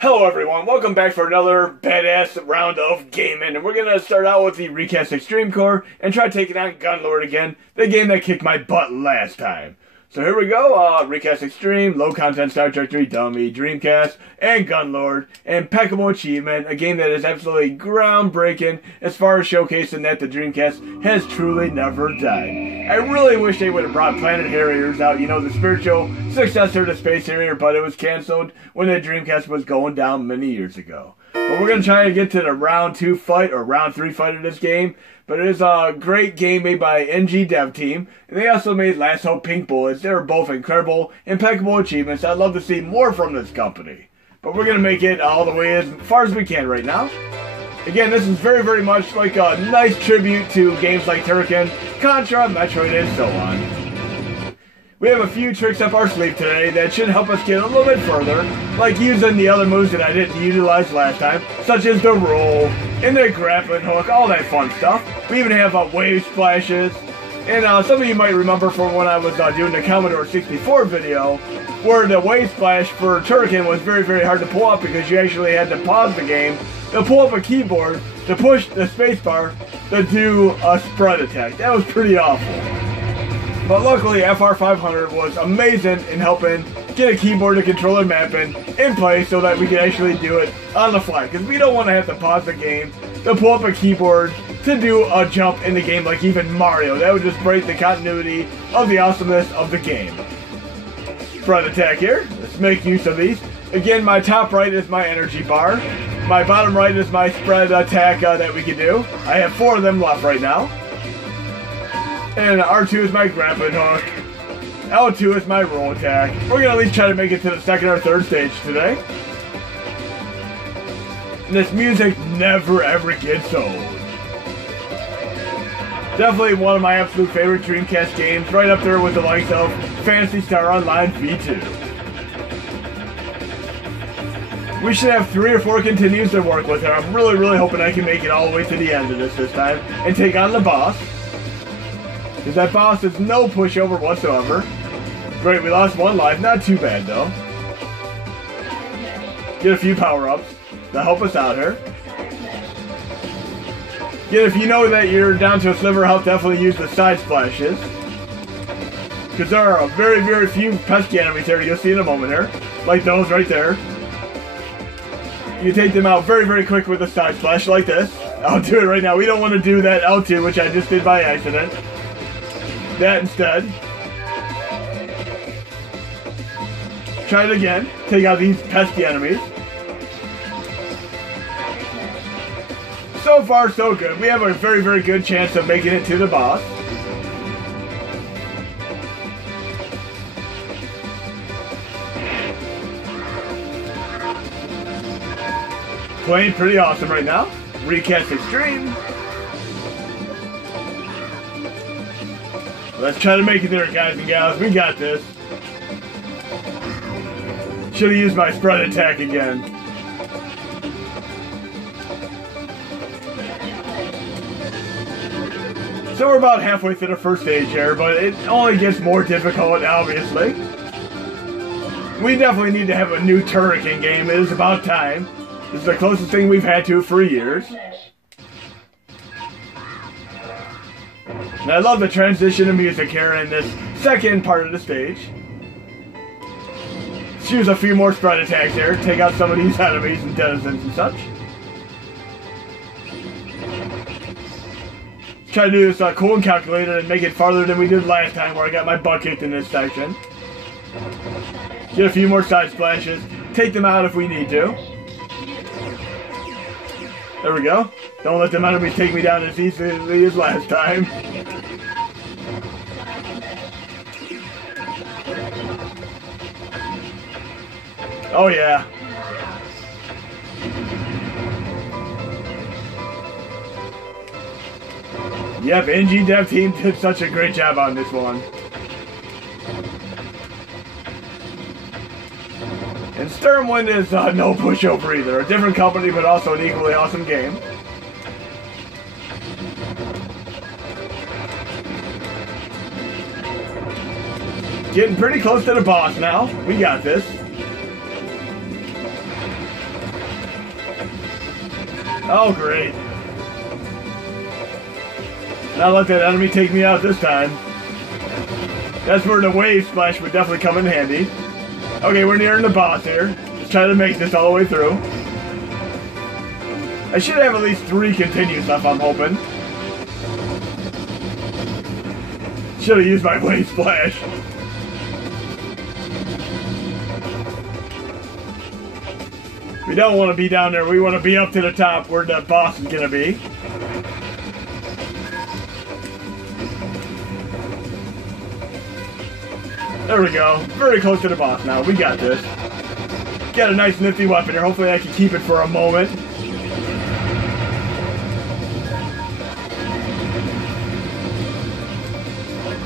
Hello everyone, welcome back for another badass round of gaming, and we're gonna start out with the Recast Extreme Core and try taking on Gunlord again, the game that kicked my butt last time. So here we go, Recast Extreme, low content Star Trek 3 dummy, Dreamcast, and Gunlord, impeccable achievement, a game that is absolutely groundbreaking as far as showcasing that the Dreamcast has truly never died. I really wish they would have brought Planet Harriers out, you know, the spiritual successor to Space Harrier, but it was cancelled when the Dreamcast was going down many years ago. But we're going to try to get to the round 2 fight, or round 3 fight of this game. But it is a great game made by NG Dev Team. And they also made Last Hope Pink Bullets. They were both incredible, impeccable achievements. I'd love to see more from this company. But we're going to make it all the way as far as we can right now. Again, this is very, very much like a nice tribute to games like Turrican, Contra, Metroid, and so on. We have a few tricks up our sleeve today that should help us get a little bit further, like using the other moves that I didn't utilize last time, such as the roll, and the grappling hook, all that fun stuff. We even have wave splashes, and some of you might remember from when I was doing the Commodore 64 video, where the wave splash for Turrican was very, very hard to pull up because you actually had to pause the game to pull up a keyboard to push the spacebar to do a spread attack. That was pretty awful. But luckily, FR500 was amazing in helping get a keyboard and controller mapping in place so that we could actually do it on the fly. Because we don't want to have to pause the game to pull up a keyboard to do a jump in the game like even Mario. That would just break the continuity of the awesomeness of the game. Spread attack here. Let's make use of these. Again, my top right is my energy bar. My bottom right is my spread attack that we can do. I have 4 of them left right now. And R2 is my grappling hook. L2 is my roll attack. We're going to at least try to make it to the second or third stage today. And this music never ever gets old. Definitely one of my absolute favorite Dreamcast games, right up there with the likes of Phantasy Star Online V2. We should have 3 or 4 continues to work with here. I'm really hoping I can make it all the way to the end of this time and take on the boss. Because that boss is no pushover whatsoever. Great, we lost 1 life. Not too bad, though. Get a few power-ups to help us out here. Again, if you know that you're down to a sliver of health, definitely use the side splashes. Because there are very, very few pesky enemies here. You'll see in a moment here. Like those right there. You take them out very, very quick with a side splash like this. I'll do it right now. We don't want to do that L2, which I just did by accident. That instead. Try it again. Take out these pesky enemies. So far, so good. We have a very, very good chance of making it to the boss. Playing pretty awesome right now. Recast Extreme. Let's try to make it there, guys and gals. We got this. Should have used my spread attack again. So we're about halfway through the first stage here, but it only gets more difficult, obviously. We definitely need to have a new Turrican game. It is about time. This is the closest thing we've had to for years. And I love the transition of music here in this second part of the stage. Let's use a few more spread attacks here. Take out some of these enemies and denizens and such. Let's try to do this cooldown calculator and make it farther than we did last time where I got my butt kicked in this section. Get a few more side splashes. Take them out if we need to. There we go. Don't let them enemies take me down as easily as last time. Oh yeah. Yep, NG Dev Team did such a great job on this one. And Stormwind is no pushover either. A different company, but also an equally awesome game. Getting pretty close to the boss now. We got this. Oh, great. Not let that enemy take me out this time. That's where the wave splash would definitely come in handy. Okay, we're nearing the boss here. Let's try to make this all the way through. I should have at least 3 continues left, I'm hoping. Should have used my wave splash. We don't want to be down there. We want to be up to the top where the boss is going to be. There we go. Very close to the boss now. We got this. Got a nice nifty weapon here. Hopefully I can keep it for a moment.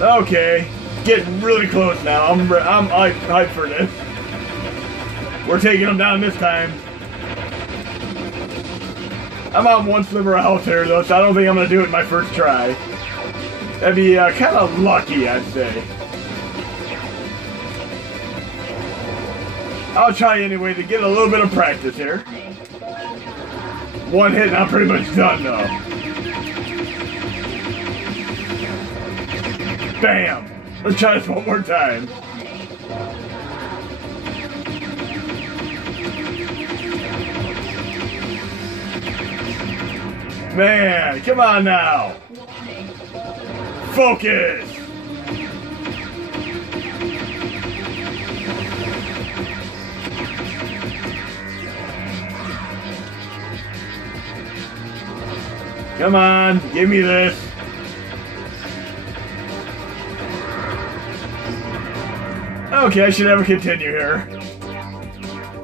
Okay. Getting really close now. I'm hyped for this. We're taking him down this time. I'm on 1 sliver of health here though, so I don't think I'm going to do it my first try. That'd be kind of lucky, I'd say. I'll try anyway to get a little bit of practice here. 1 hit and I'm pretty much done though. Bam! Let's try this one more time. Man, come on now. Focus. Come on, give me this. Okay, I should have a continue here.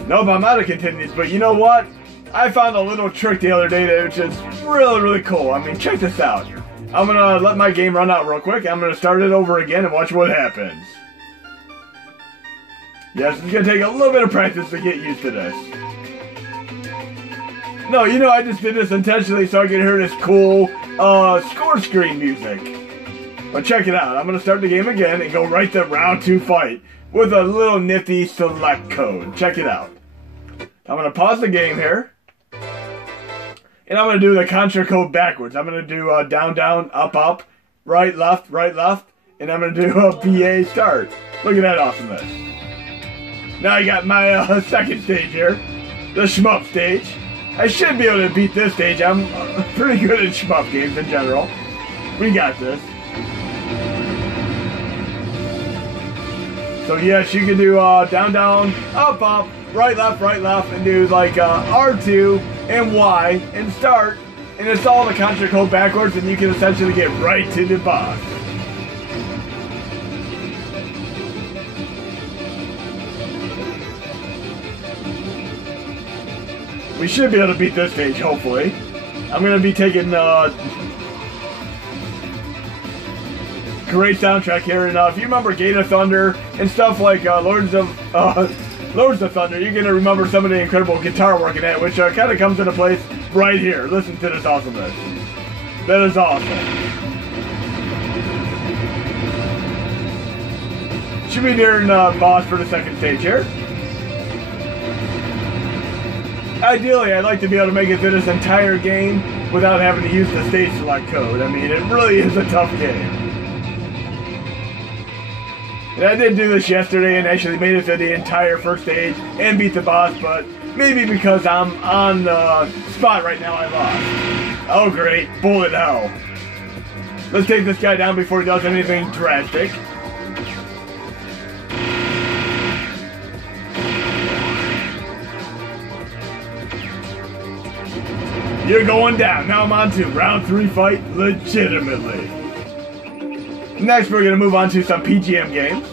Nope, I'm out of continues, but you know what? I found a little trick the other day which is really, really cool. I mean, check this out. I'm gonna let my game run out real quick. I'm gonna start it over again and watch what happens. Yes, it's gonna take a little bit of practice to get used to this. No, you know, I just did this intentionally so I can hear this cool score screen music. But check it out. I'm gonna start the game again and go right to round 2 fight with a little nifty select code. Check it out. I'm gonna pause the game here. And I'm going to do the contra code backwards. I'm going to do down, down, up, up, right, left, and I'm going to do a BA start. Look at that awesomeness. Now I got my second stage here, the shmup stage. I should be able to beat this stage. I'm pretty good at shmup games in general. We got this. So yes, you can do down, down, up, up, right, left, and do like R2 and Y and start, and it's all the contra code backwards, and you can essentially get right to the boss. We should be able to beat this stage, hopefully. I'm going to be taking great soundtrack here, and if you remember Gate of Thunder and stuff like Lords of Thunder, you're going to remember some of the incredible guitar work in that, which kind of comes into place right here. Listen to this awesomeness. That is awesome. Should be nearing boss for the second stage here. Ideally, I'd like to be able to make it through this entire game without having to use the stage select code. I mean, it really is a tough game. And I did do this yesterday and actually made it through the entire first stage and beat the boss, but maybe because I'm on the spot right now, I lost. Oh great, bullet hell. Let's take this guy down before he does anything drastic. You're going down. Now I'm on to round 3 fight legitimately. Next, we're going to move on to some PGM games.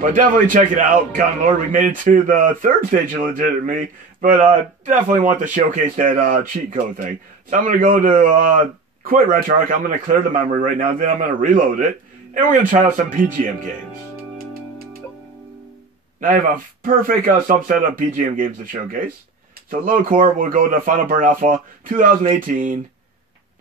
But definitely check it out, Gunlord. We made it to the 3rd stage of legitimately, but definitely want to showcase that cheat code thing. So I'm going to go to quit RetroArch. I'm going to clear the memory right now, then I'm going to reload it, and we're going to try out some PGM games. Now I have a perfect subset of PGM games to showcase. So low core, we'll go to Final Burn Alpha 2018,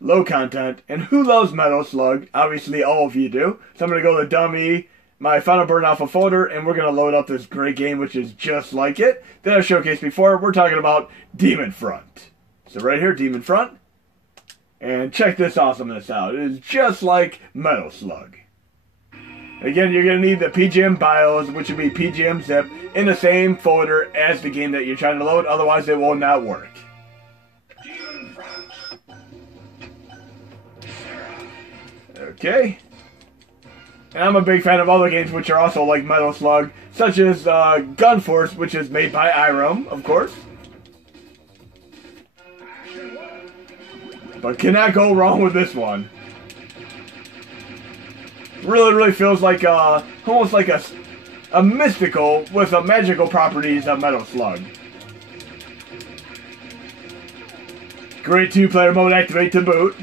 low content, and who loves Metal Slug? Obviously all of you do. So I'm going to go to Dummy, my Final Burn Alpha folder, and we're going to load up this great game, which is just like it that I showcased before. We're talking about Demon Front. So right here, Demon Front. And check this awesomeness out. It is just like Metal Slug. Again, you're going to need the PGM BIOS, which would be PGM zip, in the same folder as the game that you're trying to load. Otherwise, it will not work. Okay. And I'm a big fan of other games which are also like Metal Slug, such as Gun Force, which is made by Irem, of course. But cannot go wrong with this one. Really feels like almost like a mystical with the magical properties of Metal Slug. Great 2-player mode activate to boot.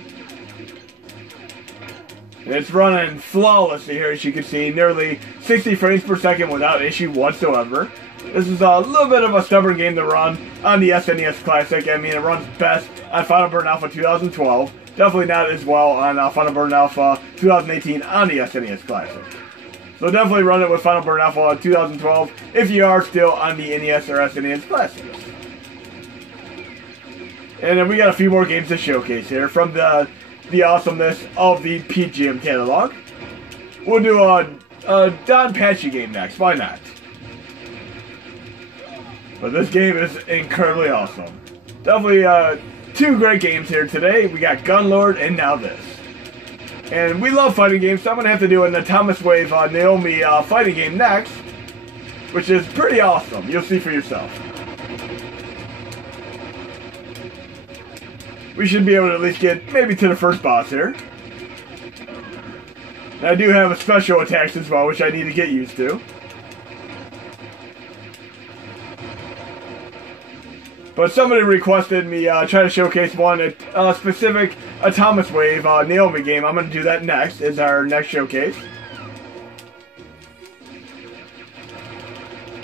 It's running flawlessly here, as you can see, nearly 60 frames per second without issue whatsoever. This is a little bit of a stubborn game to run on the SNES Classic. I mean, it runs best on Final Burn Alpha 2012. Definitely not as well on Final Burn Alpha 2018 on the SNES Classic. So definitely run it with Final Burn Alpha 2012 if you are still on the NES or SNES Classics. And then we got a few more games to showcase here from the awesomeness of the PGM catalog. We'll do a Don Patchy game next. Why not? But this game is incredibly awesome. Definitely two great games here today. We got Gunlord and now this. And we love fighting games, so I'm going to have to do an Atomic Wave Naomi fighting game next, which is pretty awesome. You'll see for yourself. We should be able to at least get maybe to the first boss here. And I do have a special attacks as well, which I need to get used to. But somebody requested me try to showcase one specific Atomic Wave Naomi game. I'm going to do that next, as our next showcase.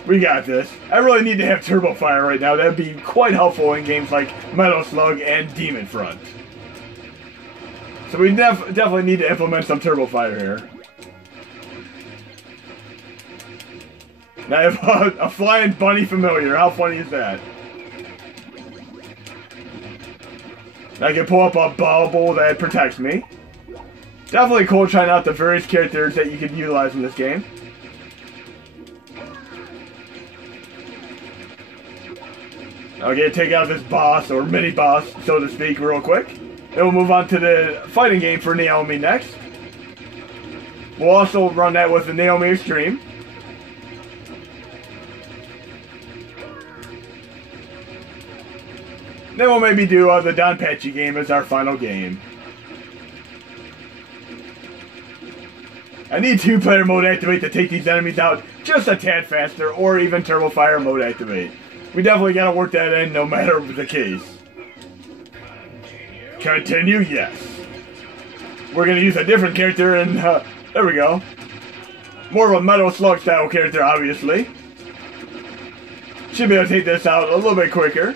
We got this. I really need to have Turbo Fire right now. That would be quite helpful in games like Metal Slug and Demon Front. So we definitely need to implement some Turbo Fire here. And I have a flying bunny familiar. How funny is that? I can pull up a bubble that protects me. Definitely cool trying out the various characters that you can utilize in this game. Okay, take out this boss, or mini-boss, so to speak, real quick. Then we'll move on to the fighting game for Naomi next. We'll also run that with the Naomi Extreme. Then we'll maybe do the Don Patchy game as our final game. I need 2-player mode activate to take these enemies out just a tad faster, or even Turbo Fire mode activate. We definitely gotta work that in no matter the case. Continue, yes. We're gonna use a different character, and there we go. More of a Metal Slug style character, obviously. Should be able to take this out a little bit quicker.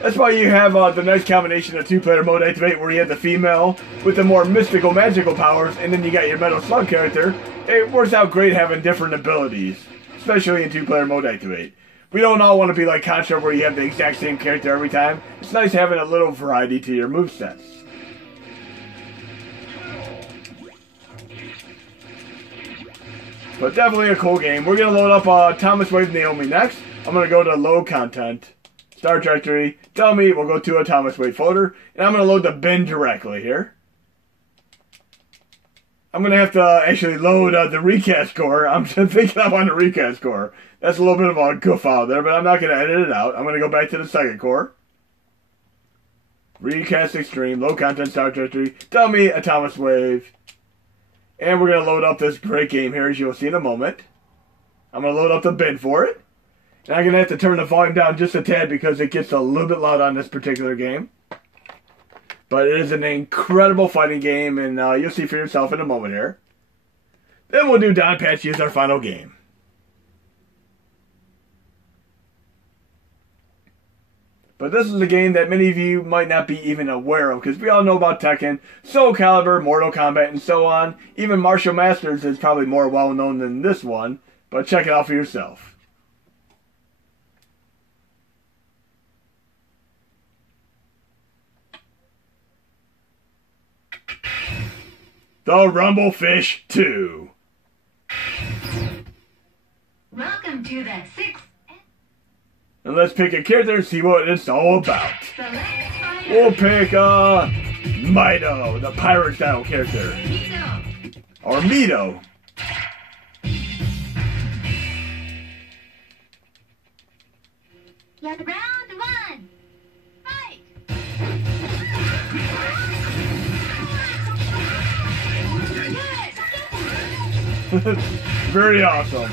That's why you have the nice combination of 2-player mode activate, where you have the female with the more mystical, magical powers, and then you got your Metal Slug character. It works out great having different abilities, especially in 2-player mode activate. We don't all want to be like Contra, where you have the exact same character every time. It's nice having a little variety to your movesets. But definitely a cool game. We're going to load up Atomic Wave Naomi next. I'm going to go to load content. Start directory. Tell me, we'll go to Atomic Wave folder. And I'm going to load the bin directly here. I'm going to have to actually load the Recast core. I'm just thinking I'm on the Recast core. That's a little bit of a goof out there, but I'm not going to edit it out. I'm going to go back to the second core. Recast Extreme, low content start directory. Tell me Atomic Wave. And we're going to load up this great game here, as you'll see in a moment. I'm going to load up the bin for it. And I'm going to have to turn the volume down just a tad because it gets a little bit loud on this particular game. But it is an incredible fighting game, and you'll see for yourself in a moment here. Then we'll do Don Patchy as our final game. But this is a game that many of you might not be even aware of, because we all know about Tekken, Soul Calibur, Mortal Kombat, and so on. Even Martial Masters is probably more well known than this one, but check it out for yourself. The Rumblefish 2. Welcome to the 6th. And let's pick a character and see what it's all about. We'll pick, Mido, the pirate style character. Or Mido. Round 1. Fight! Very awesome.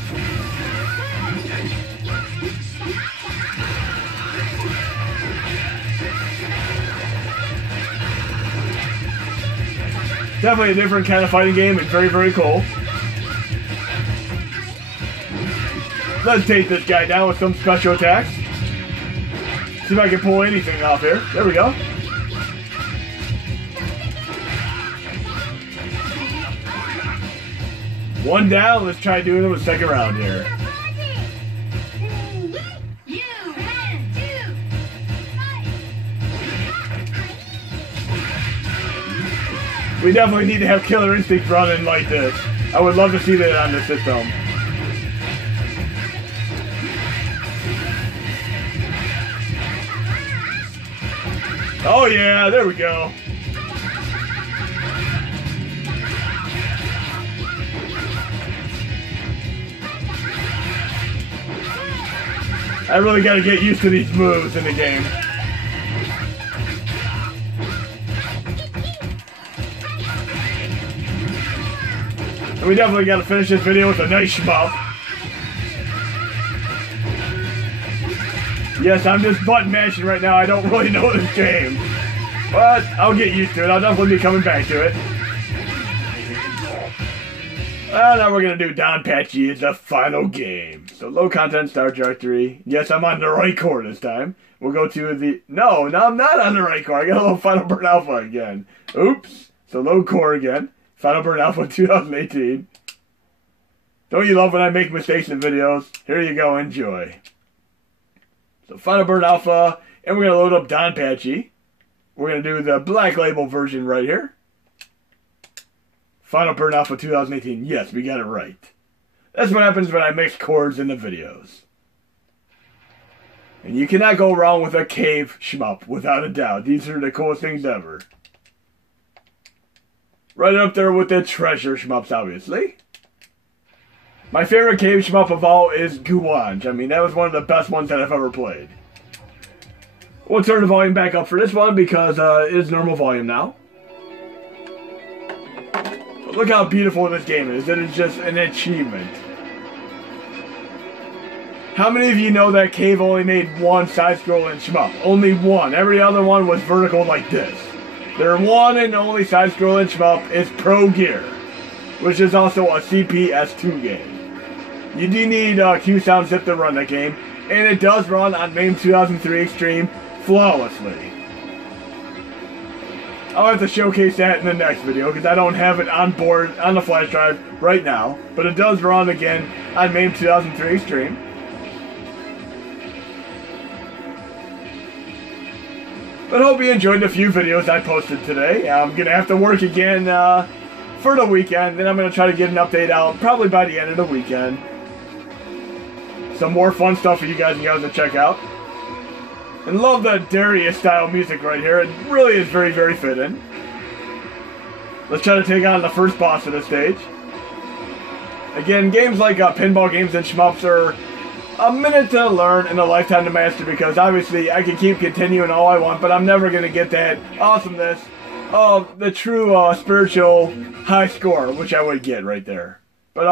Definitely a different kind of fighting game and very, very cool. Let's take this guy down with some special attacks. See if I can pull anything off here. There we go. One down. Let's try doing it with the second round here. We definitely need to have Killer Instinct running like this. I would love to see that on the system. Oh yeah, there we go. I really gotta get used to these moves in the game. And we definitely gotta finish this video with a nice shmup. Yes, I'm just button mashing right now. I don't really know this game. But I'll get used to it. I'll definitely be coming back to it. Well, now we're gonna do Don Patchy as the final game. So low content Star Jar 3. Yes, I'm on the right core this time. We'll go to the... No, I'm not on the right core. I got a little Final Burn Alpha again. Oops. So low core again. Final Burn Alpha 2018. Don't you love when I make mistakes in videos? Here you go, enjoy. So Final Burn Alpha, and we're going to load up Don Patchy. We're going to do the Black Label version right here. Final Burn Alpha 2018. Yes, we got it right. That's what happens when I mix chords in the videos. And you cannot go wrong with a cave shmup, without a doubt. These are the coolest things ever. Right up there with the treasure shmups, obviously. My favorite cave shmup of all is Guwanj. I mean, that was one of the best ones that I've ever played. We'll turn the volume back up for this one because it is normal volume now. But look how beautiful this game is. It is just an achievement. How many of you know that Cave only made one side-scrolling shmup? Only one. Every other one was vertical like this. Their one and only side-scrolling shmup is Pro Gear, which is also a CPS2 game. You do need Q-Sound Zip to run that game, and it does run on MAME 2003 Extreme flawlessly. I'll have to showcase that in the next video because I don't have it on board on the flash drive right now, but it does run again on MAME 2003 Extreme. But I hope you enjoyed the few videos I posted today. I'm going to have to work again for the weekend, then I'm going to try to get an update out probably by the end of the weekend. Some more fun stuff for you guys to check out. And love the Darius style music right here. It really is very, very fitting. Let's try to take on the first boss of the stage. Again, games like pinball games and shmups are a minute to learn and a lifetime to master because obviously I can keep continuing all I want, but I'm never going to get that awesomeness of the true spiritual high score, which I would get right there. But